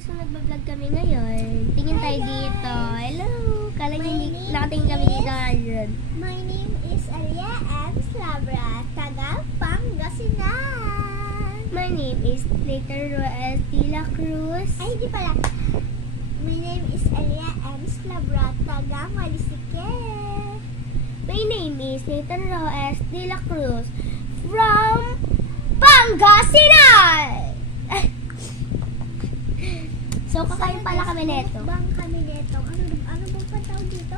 So, nagbablog kami ngayon. Tingin tayo dito. Hello! Kala niyo hindi nakatingin kami dito ngayon. My name is Alia M. Slabra, taga Pangasinan. My name is Later Roes de la Cruz. Ay, hindi pala. My name is Alia M. Slabra, taga Malisique. My name is Later Roes de la Cruz from Pangasinan! So, kakain pala kami neto. Bang kami neto. Ano bang patawag dito?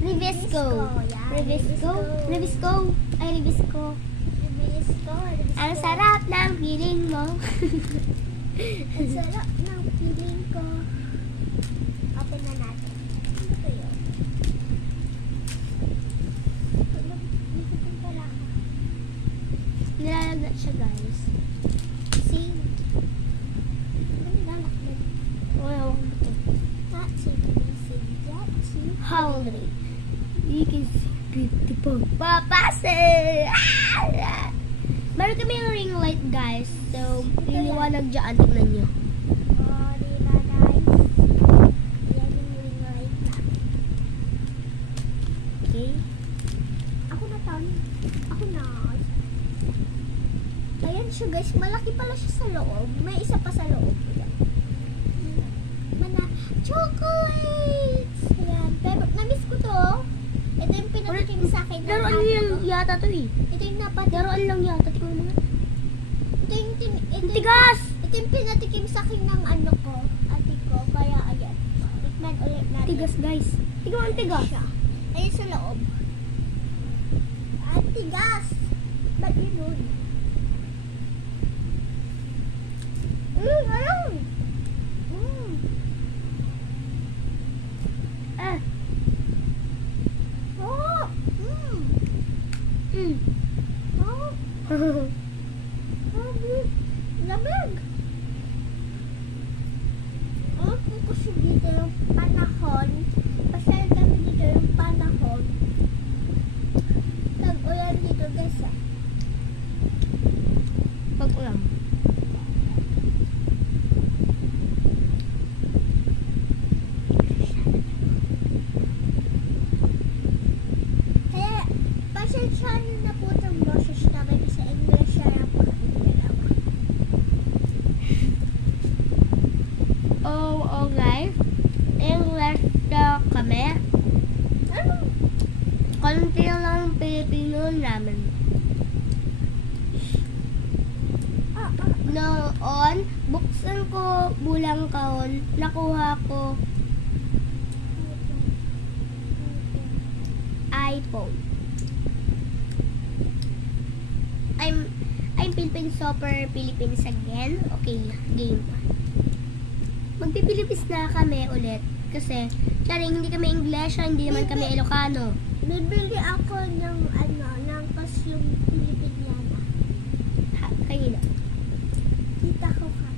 Revisco. Yeah, Revisco. Revisco. Ay, Revisco. Revisco. Ang sarap ng feeling mo. Ang sarap ng feeling ko. Open na natin. Ano ba yun? Ikutin ko lang. Nilalagay siya, guys. Sing. Ano lalakad? Wow. Not singing. Sing. That sing. Hungry. You can see beautiful. Papase! Meron kami yung ring light, guys. So, liliwanag dyan. Tignan nyo. Oh, diba guys? Yan yung ring light namin. Okay? Ako na tan. Ako na. Ayan siya guys. Malaki pala siya sa loob. May isa pa sa loob. Ayan. Mana chocolates! Ayan. Pero namiss ko to. Ito yung pinatikim sa akin. Laruan lang yata to eh. Ito yung napatikim. Laruan lang yata. Tingnan mo nga. Ito yung Tigas! Ito yung pinatikim sa akin ng ano ko. Ate ko. Kaya ayan. Tikman ulit natin. Tigas, guys. Tingnan mo ang tigas. Siya. Ayun sa loob. Ang tigas. Ba't yun? Ayun. Ah. Oh. Oh. Lamig. Kung gusto dito yung panahon, pasyal kami dito yung panahon. Tag-ulan dito guys ah. Pag-ulam. Kaya, pasensya nyo na po itong boses namin sa English na po kami dalawa. Oh, guys. English na kami. Ano? Konti lang ang Pilipino namin. Noon, buksan ko bulang kahon, nakuha ko iPhone. I'm Philippine Super Philippines again. Okay, game. Magpipilipis na kami ulit. Kasi, charing hindi kami English, hindi naman kami Ilocano. Bibili ako ng ng costume Pilipiniana. Kanina. Kita ko ka.